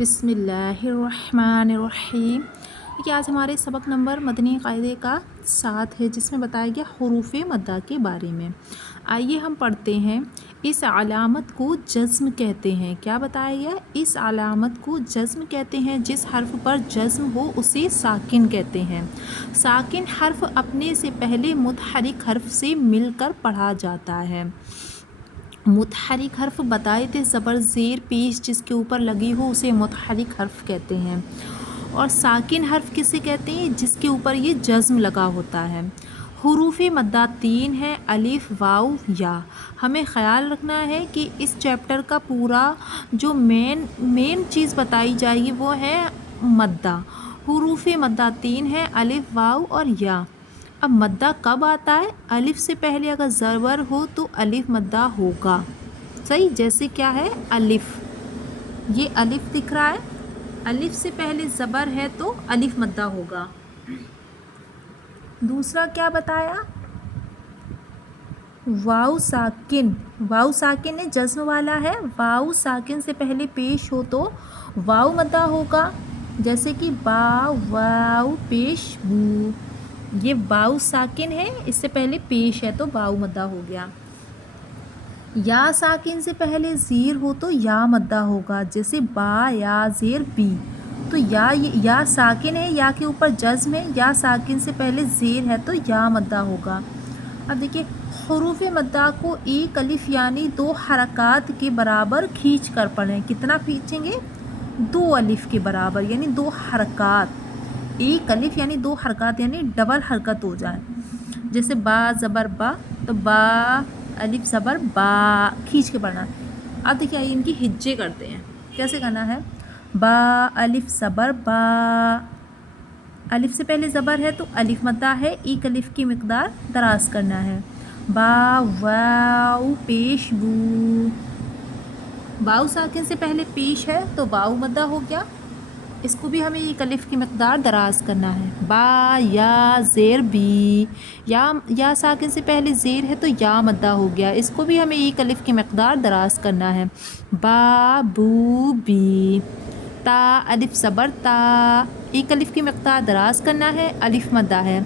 بسم اللہ الرحمن الرحیم۔ کہ آج ہمارے سبق نمبر مدنی قاعدے کا 7 ہے، جس میں بتایا گیا حروف مدہ کے بارے میں۔ آئیے ہم پڑھتے ہیں۔ اس علامت کو جزم کہتے ہیں۔ کیا بتایا گیا؟ اس علامت کو جزم کہتے ہیں۔ جس حرف پر جزم ہو اسے ساکن کہتے ہیں۔ ساکن حرف اپنے سے پہلے متحرک حرف سے مل کر پڑھا جاتا ہے۔ متحرک حرف بتائے تھے، زبر زیر پیش جس کے اوپر لگی ہو اسے متحرک حرف کہتے ہیں۔ اور ساکن حرف کسے کہتے ہیں؟ جس کے اوپر یہ جزم لگا ہوتا ہے۔ حروف مدہ 3 ہیں: الف، واو، یا۔ ہمیں خیال رکھنا ہے کہ اس چیپٹر کا پورا جو مین چیز بتائی جائے گی وہ ہے مدہ۔ حروف مدہ 3 ہیں: الف، واو اور یا۔ اب مدہ کب آتا ہے؟ الف سے پہلے اگر زبر ہو تو الف مدہ ہوگا۔ صحیح؟ جیسے کیا ہے؟ الف، یہ الف دکھ رہا ہے، الف سے پہلے زبر ہے تو الف مدہ ہوگا۔ دوسرا کیا بتایا؟ واو ساکن۔ واو ساکن ہے، جزم والا ہے۔ واو ساکن سے پہلے پیش ہو تو واو مدہ ہوگا، جیسے کہ با، واو پیش بو۔ یہ واو ساکن ہے، اس سے پہلے پیش ہے تو واو مدہ ہو گیا۔ یا ساکن سے پہلے زیر ہو تو یا مدہ ہوگا، جیسے با یا زیر بی۔ تو یا ساکن ہے، یا کے اوپر جزم ہے، یا ساکن سے پہلے زیر ہے تو یا مدہ ہوگا۔ اب دیکھیں، حروف مدہ کو ایک الف یعنی 2 حرکات کے برابر کھینچ کر پڑھیں۔ کتنا کھینچیں گے؟ 2 الف کے برابر، یعنی 2 حرکات۔ ایک الف یعنی 2 حرکات، یعنی ڈبل حرکت ہو جائے۔ جیسے با زبر با، تو با الف زبر با، کھینچ کے پڑھنا۔ اب دیکھیے ان کی ہجے کرتے ہیں، کیسے کرنا ہے؟ با الف زبر با، الف سے پہلے زبر ہے تو الف مدہ ہے، ایک الف کی مقدار دراز کرنا ہے۔ با واو پیش بو، واو ساکن سے پہلے پیش ہے تو واو مدہ ہو گیا، اس کو بھی ہمیں ایک الف کی مقدار دراز کرنا ہے۔ با یا زیر بی، یا ساکن سے پہلے زیر ہے تو یا مدہ ہو گیا، اس کو بھی ہمیں ایک الف کی مقدار دراز کرنا ہے۔ با بو بی، تا الف زبر تا، ایک الف کی مقدار دراز کرنا ہے، الف مدہ ہے۔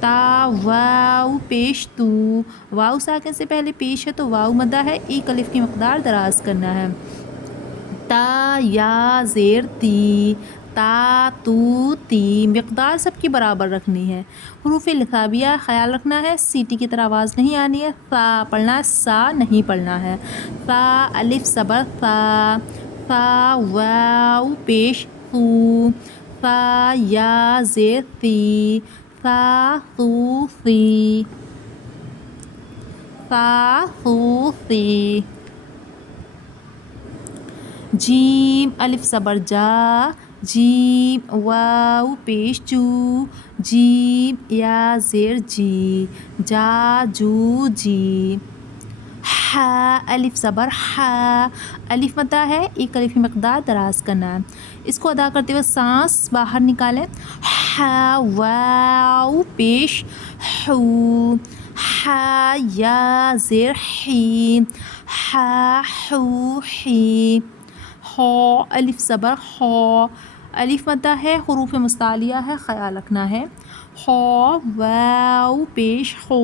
تا واو پیش تو، واو ساکن سے پہلے پیش ہے تو واو مدہ ہے، ایک الف کی مقدار دراز کرنا ہے۔ تا یا زیر تی، تا تو تی، مقدار سب کی برابر رکھنی ہے۔ حروف لثابیہ خیال رکھنا ہے، سیٹی کی طرح آواز نہیں آنی ہے۔ سا پڑھنا ہے، سا نہیں پڑھنا ہے۔ سا الف زبر سا، سا واو پیش سو، سا یا زیر سی، سا سو سی، سا سو سی۔ جیم الف زبر جا، جیم واو پیش جو، جیم یا زیر جی، جا جو جی۔ ہا الف زبر ہا، الف مدہ ہے، ایک الف کی مقدار دراز کرنا ہے، اس کو ادا کرتے ہوئے سانس باہر نکالیں۔ ہا واو پیش ہو، ہا یا زیر ہی، ہا ہو ہی۔ ہو الف زبر ہو، الف مدہ ہے، حروف مستعلیہ ہے، خیال رکھنا ہے۔ ہو واو پیش ہو،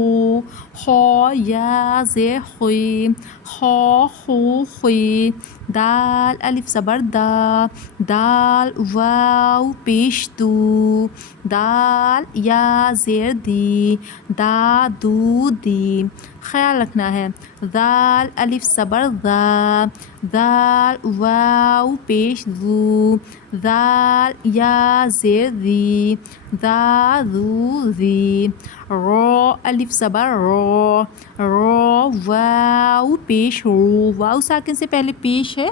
ہو یا زیر خوی، ہو ہو خوی۔ دال الف زبر دا، دال واو پیش دو، دال یا زیر دی، دا دو دی، خیال رکھنا ہے۔ ذال الف زبر ذا، ذال واو پیش ذو، ذال یا زیر ذی، ذا ذو ذی۔ رو الف زبر رو، رو واو پیش رو، واو ساکن سے پہلے پیش ہے،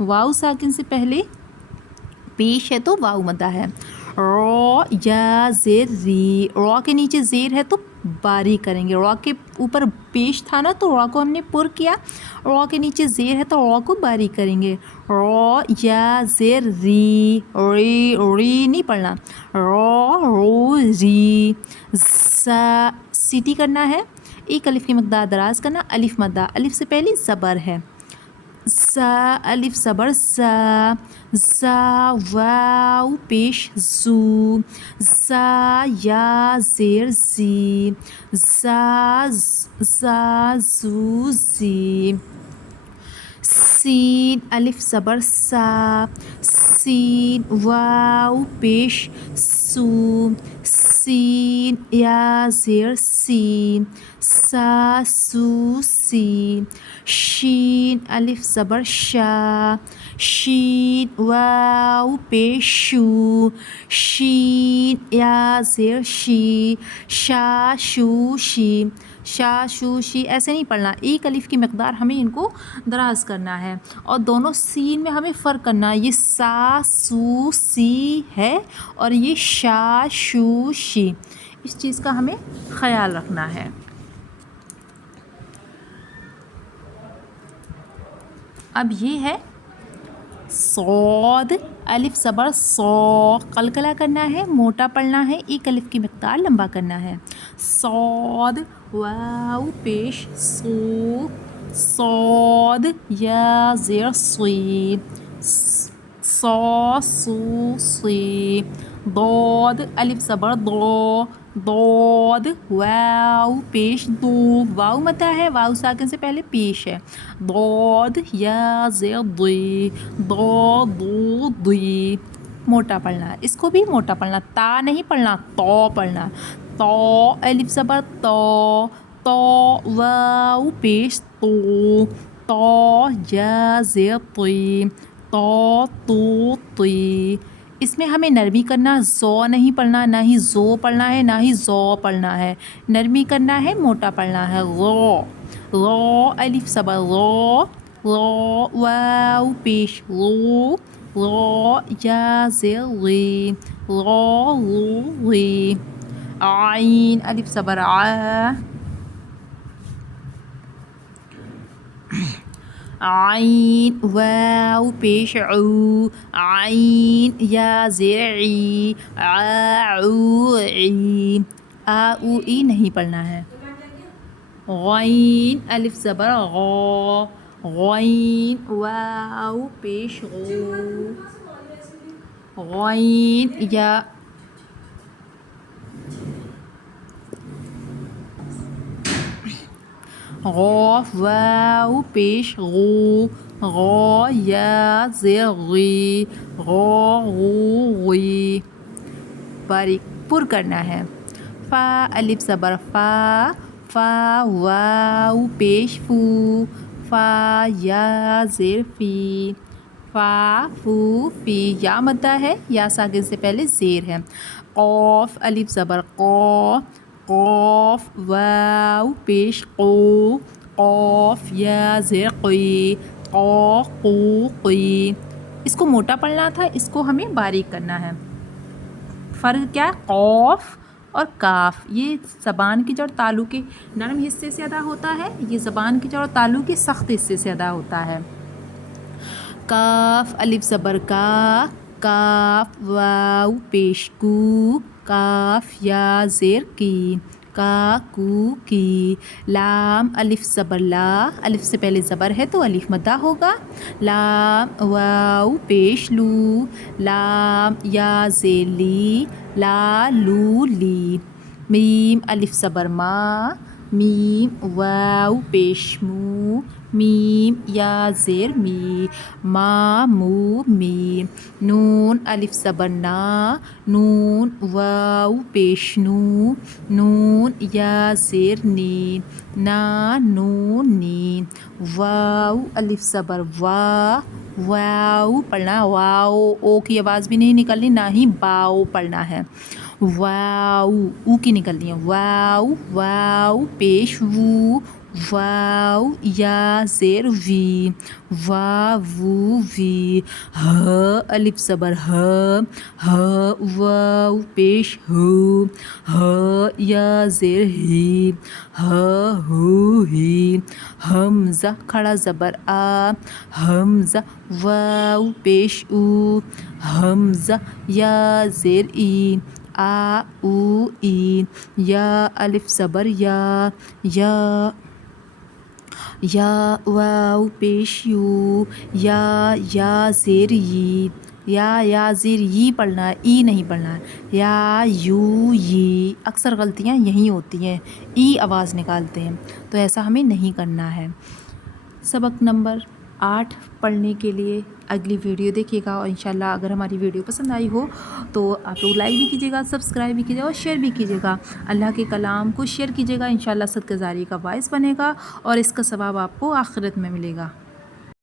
واو ساکن سے پہلے پیش ہے تو واو مدہ ہے۔ رو یا زیر ری، رو کے نیچے زیر ہے تو باریک کریں گے، رو کے اوپر پیش تھا نا تو رو کو ہم نے پر کیا، رو کے نیچے زیر ہے تو رو کو باریک کریں گے۔ رو یا زیر ری، ری ری نہیں پڑھنا، رو رو ری۔ سیٹی کرنا ہے، ایک الف کی مقدار دراز کرنا، الف مدہ، الف سے پہلے زبر ہے۔ زا الف زبر زا، زا واو پیش زو، زا یا زیر زی، زا زا زو زی. سین الف زبر سا، سین واو پیش سو، سین یا زیر سی، سا سو سی. شین الف زبر شا، شین واو پیش شو، شین یا زیر شی، شا شو شی، شا شو شی. ایسے نہیں پڑھنا، ایک الف کی مقدار ہمیں ان کو دراز کرنا ہے اور دونوں سین میں ہمیں فرق کرنا ہے. یہ سا سو سی ہے اور یہ شا شو شی، اس چیز کا ہمیں خیال رکھنا ہے. اب یہ ہے صاد الف زبر صو، قلقلہ کرنا ہے، موٹا پڑھنا ہے، ایک الف کی مقدار لمبا کرنا ہے. صاد واو پیش سو، صاد یا زیر صی، صا سو صی. ضاد الف زبر ضو، ضاد واو پیش دو، واو مدہ ہے، واو ساکن سے پہلے پیش ہے. ضاد یا زیر ضی، ضا ضو ضی. موٹا پڑھنا ہے، اس کو بھی موٹا پڑھنا، تا نہیں پڑھنا، تو پڑھنا. تو الف زبر تو، تو واو پیش تو، تو یا زیر طی، تو تو طی. اس میں ہمیں نرمی کرنا، زو نہیں پڑھنا، نہ ہی زو پڑھنا ہے، نہ ہی زو پڑھنا ہے. نرمی کرنا ہے، موٹا پڑھنا ہے. غو، غو الف زبر غو، غو واو پیش غو، غو یا زیر غی، غو غو غی. عین الف زبر عا، عین واو پیش عو، عین یا زیر عی، عو عی. آ او ای نہیں پڑھنا ہے. غین الف زبر غو، غین واو پیش غو، غین یا غاف واو پیش غو، غا یا زیر غی، غا غو غی. باریک پر کرنا ہے. فا الف زبر فا، فا واو پیش فو، فا یا زیر فی، فا فو فی. یا مدہ ہے، یا ساکن سے پہلے زیر ہے. قاف الف زبر قا، قاف واو پیش قو، قاف یا زیر قی، قا قو قی. اس کو موٹا پڑھنا تھا، اس کو ہمیں باریک کرنا ہے. فرق کیا ہے؟ قاف اور کاف، یہ زبان کی جڑ تالو کے نرم حصے سے ادا ہوتا ہے، یہ زبان کی جڑ تالو کے سخت حصے سے ادا ہوتا ہے. کاف الف زبر کا، کاف واو پیش کو، کاف یا زیر کی، کا کو کی. لام الف زبر لا، الف سے پہلے زبر ہے تو الف مدہ ہوگا. لام واو پیش لو، لام یا زیر لی، لا لو لی. میم الف زبر ما، میم واو پیش مو، میم یا زیر می، ما مو می. نون الف زبر نا، نون واو پیش نو، نون یا زیر نی، نا نو نی. واو الف زبر وا، واو پڑھنا، واو او کی آواز بھی نہیں نکلنی، نہ ہی باؤ پڑھنا ہے. واو او کی نکلنی ہے. واو واو پیش وو، واو یا زیر وی، وا وو وی. ہ الف زبر ہ، ہ واو پیش ہو، ہ یا زیر ہی، ہ ہو ہی. حمزہ کھڑا زبر آ، حمزہ واو پیش او، حمزہ یا زیر ای، آ او ای. یا الف زبر یا، یا یا واو پیش یو، یا زیر ی، یا زیر ی پڑھنا ہے، ای نہیں پڑھنا ہے، یا یو ی، اکثر غلطیاں یہیں ہوتی ہیں، ای آواز نکالتے ہیں، تو ایسا ہمیں نہیں کرنا ہے۔ سبق نمبر 8 پڑھنے کے لیے اگلی ویڈیو دیکھیے گا، اور انشاءاللہ اگر ہماری ویڈیو پسند آئی ہو تو آپ لوگ لائک بھی کیجیے گا، سبسکرائب بھی کیجیے گا اور شیئر بھی کیجیے گا۔ اللہ کے کلام کو شیئر کیجیے گا، انشاءاللہ صدقہ جاری کا باعث بنے گا اور اس کا ثواب آپ کو آخرت میں ملے گا۔